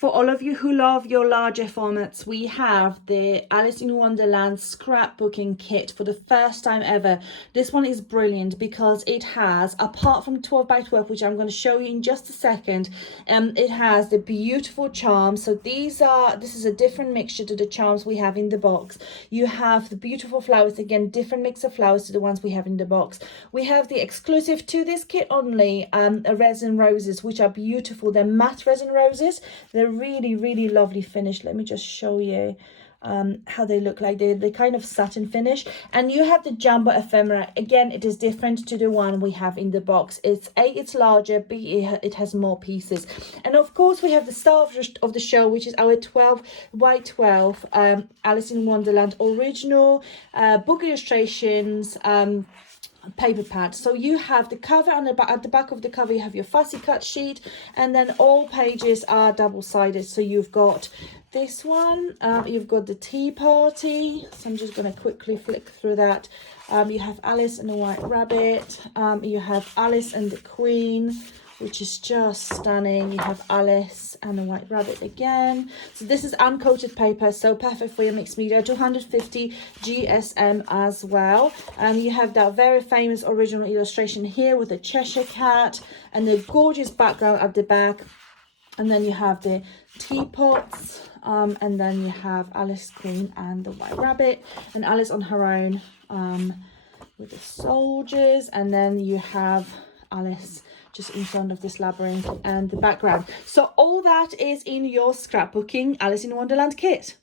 For all of you who love your larger formats, we have the Alice in Wonderland Scrapbooking Kit for the first time ever. This one is brilliant because it has, apart from 12 by 12, which I'm going to show you in just a second, it has the beautiful charms. So this is a different mixture to the charms we have in the box. You have the beautiful flowers, again, different mix of flowers to the ones we have in the box. We have the exclusive to this kit only, Resin Roses, which are beautiful. They're matte resin roses. They're really lovely finish. Let me just show you how they look like. They kind of satin finish. And you have the jumbo ephemera. Again, it is different to the one we have in the box. It's larger, B, it has more pieces. And of course we have the star of the show, which is our 12 by 12 Alice in Wonderland original book illustrations paper pad. So you have the cover, and at the back of the cover you have your fussy cut sheet, and then all pages are double-sided. So you've got this one, you've got the tea party, so I'm just going to quickly flick through that. You have Alice and the White Rabbit, you have Alice and the Queen, which is just stunning. You have Alice and the White Rabbit again. So this is uncoated paper, so perfect for your mixed media, 250 GSM as well. And you have that very famous original illustration here with the Cheshire Cat and the gorgeous background at the back. And then you have the teapots, and then you have Alice, Queen and the White Rabbit, and Alice on her own with the soldiers, and then you have Alice just in front of this labyrinth and the background. So all that is in your scrapbooking Alice in Wonderland kit.